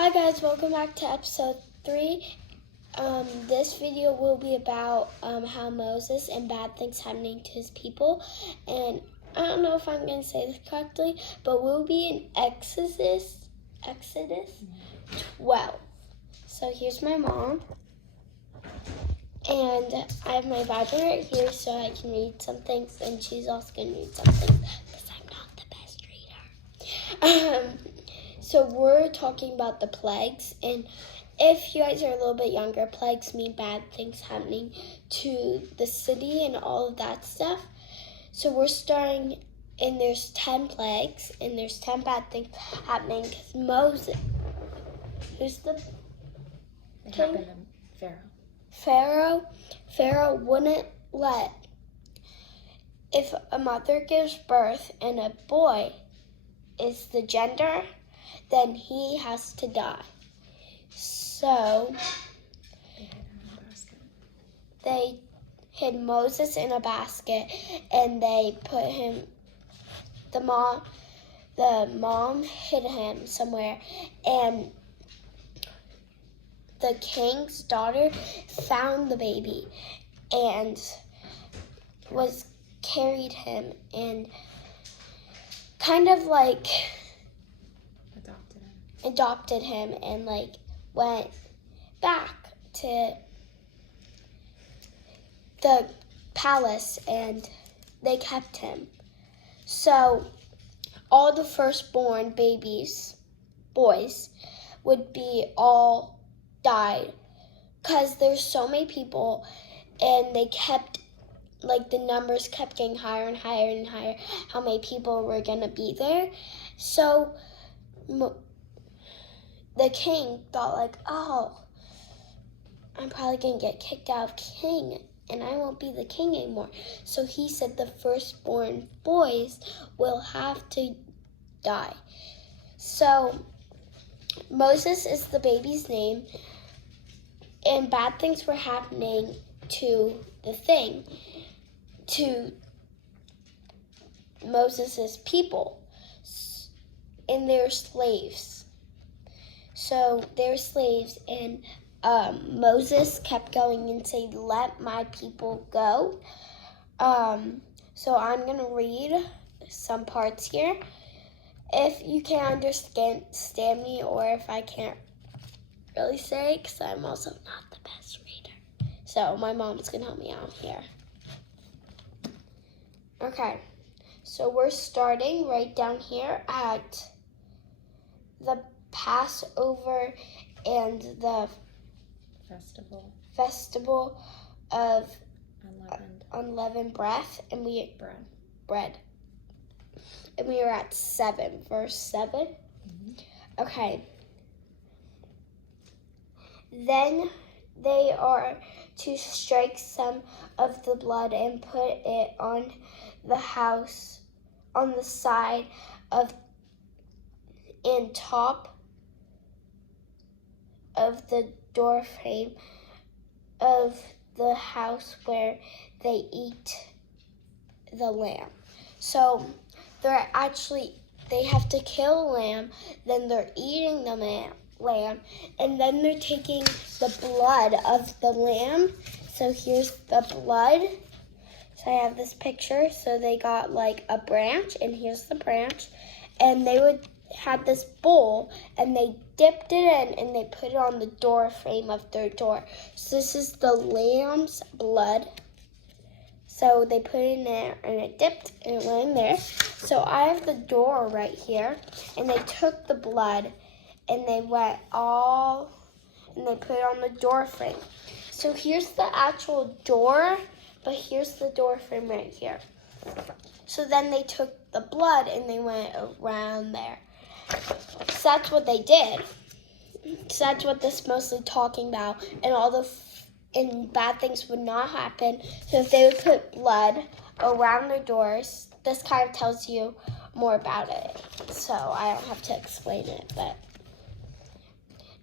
Hi guys, welcome back to episode 3. This video will be about how Moses and bad things happening to his people. And I don't know if I'm going to say this correctly, but we'll be in Exodus 12. So here's my mom. And I have my Bible right here so I can read some things. And she's also going to read some things because I'm not the best reader. So we're talking about the plagues, and if you guys are a little bit younger, plagues mean bad things happening to the city and all of that stuff. So we're starting, and there's 10 plagues, and there's 10 bad things happening because Moses, who's the It king? happened to Pharaoh. Pharaoh wouldn't let, if a mother gives birth and a boy is the gender, then he has to die. So they hid Moses in a basket, and they put him, the mom hid him somewhere, and the king's daughter found the baby and carried him and kind of like adopted him and like went back to the palace, and they kept him. So all the firstborn babies, boys, would be all died because there's so many people, and they kept, like, the numbers kept getting higher and higher and higher, how many people were gonna be there. So the king thought, like, oh, I'm probably going to get kicked out of king and I won't be the king anymore. So he said the firstborn boys will have to die. So Moses is the baby's name, and bad things were happening to Moses's people, and they're slaves. So they're slaves, and Moses kept going and saying, let my people go. So I'm going to read some parts here. If you can't understand me, or if I can't really say, because I'm also not the best reader. So my mom's going to help me out here. Okay, so we're starting right down here at the Passover and the festival of unleavened bread, and we are at 7, verse 7. Mm-hmm. Okay. Then they are to strike some of the blood and put it on the house, on the side of and top of the door frame of the house where they eat the lamb. So they have to kill a lamb, then they're eating the lamb, and then they're taking the blood of the lamb. So here's the blood. So I have this picture. So they got like a branch, and here's the branch, and they would had this bowl, and they dipped it in, and they put it on the door frame of their door. So this is the lamb's blood. So they put it in there, and it dipped, and it went in there. So I have the door right here, and they took the blood, and they put it on the door frame. So here's the actual door, but here's the door frame right here. So then they took the blood, and they went around there. So that's what they did. So that's what this is mostly talking about, and bad things would not happen. So if they would put blood around their doors, this kind of tells you more about it. So I don't have to explain it, but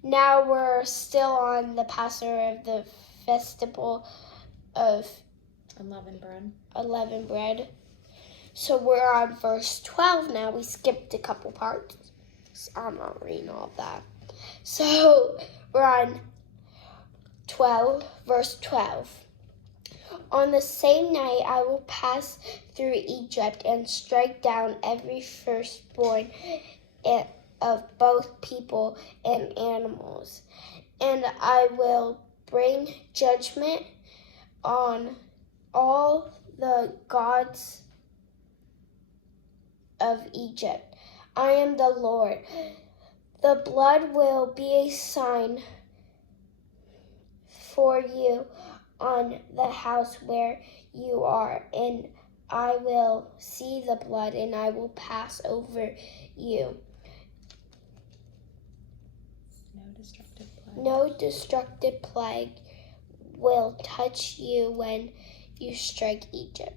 now we're still on the Passover of the festival of unleavened bread. So we're on verse 12 now. We skipped a couple parts. I'm not reading all of that. So we're on 12, verse 12. On the same night I will pass through Egypt and strike down every firstborn of both people and animals. And I will bring judgment on all the gods of Egypt. I am the Lord. The blood will be a sign for you on the house where you are, and I will see the blood, and I will pass over you. No destructive plague will touch you when you strike Egypt.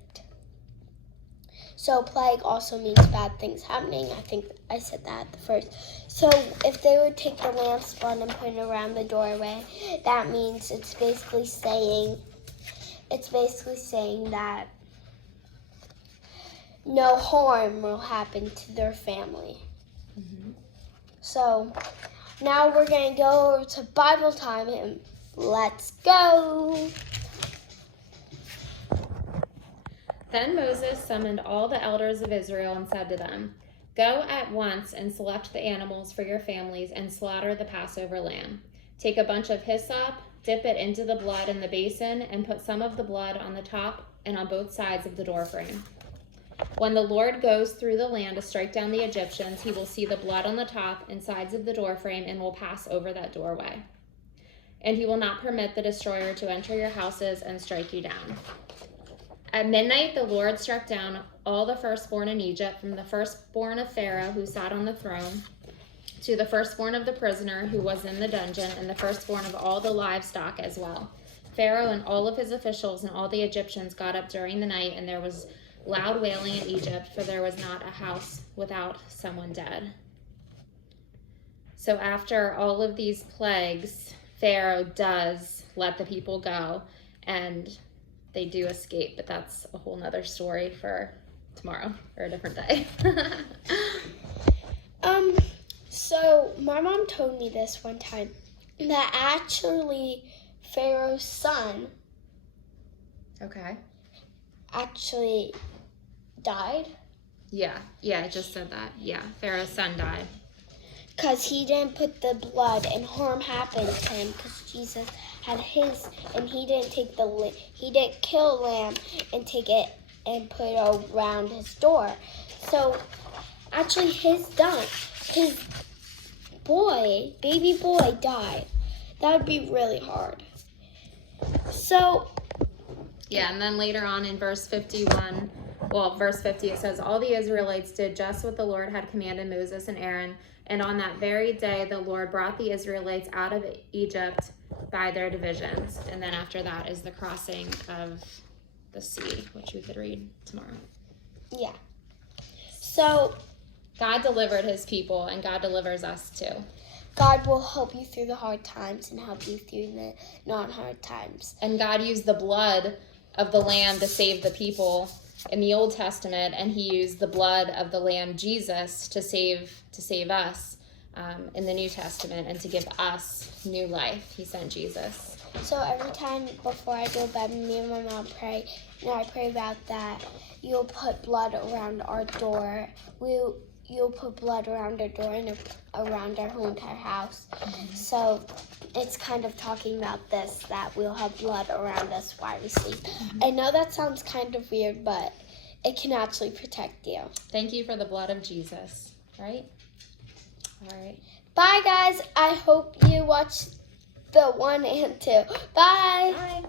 So plague also means bad things happening. I think I said that at the first. So if they would take the lamp spawn and put it around the doorway, that means it's basically saying that no harm will happen to their family. Mm-hmm. So now we're going to go over to Bible time, and let's go. Then Moses summoned all the elders of Israel and said to them, "Go at once and select the animals for your families and slaughter the Passover lamb. Take a bunch of hyssop, dip it into the blood in the basin, and put some of the blood on the top and on both sides of the doorframe. When the Lord goes through the land to strike down the Egyptians, he will see the blood on the top and sides of the doorframe and will pass over that doorway. And he will not permit the destroyer to enter your houses and strike you down." At midnight, the Lord struck down all the firstborn in Egypt, from the firstborn of Pharaoh who sat on the throne to the firstborn of the prisoner who was in the dungeon, and the firstborn of all the livestock as well. Pharaoh and all of his officials and all the Egyptians got up during the night, and there was loud wailing in Egypt, for there was not a house without someone dead. So after all of these plagues, Pharaoh does let the people go, and they do escape, but that's a whole nother story for tomorrow or a different day. So my mom told me this one time, that actually Pharaoh's son Okay. actually died. Yeah, I just said that. Yeah, Pharaoh's son died. Because he didn't put the blood, and harm happened to him because Jesus had his, and he didn't kill a lamb and take it and put it around his door. So actually his baby boy died. That would be really hard. So yeah, and then later on in verse 50, it says, "All the Israelites did just what the Lord had commanded Moses and Aaron, and on that very day the Lord brought the Israelites out of Egypt by their divisions." And then after that is the crossing of the sea, which we could read tomorrow. Yeah. So God delivered his people, and God delivers us too. God will help you through the hard times and help you through the non-hard times. And God used the blood of the lamb to save the people in the Old Testament, and he used the blood of the lamb Jesus to save us in the New Testament, and to give us new life. He sent Jesus. So every time before I go to bed, me and my mom pray, and I pray about that. You'll put blood around our door. You'll put blood around our door and around our whole entire house. Mm-hmm. So it's kind of talking about this, that we'll have blood around us while we sleep. Mm-hmm. I know that sounds kind of weird, but it can actually protect you. Thank you for the blood of Jesus, right? All right. Bye, guys. I hope you watch the 1 and 2. Bye. Bye.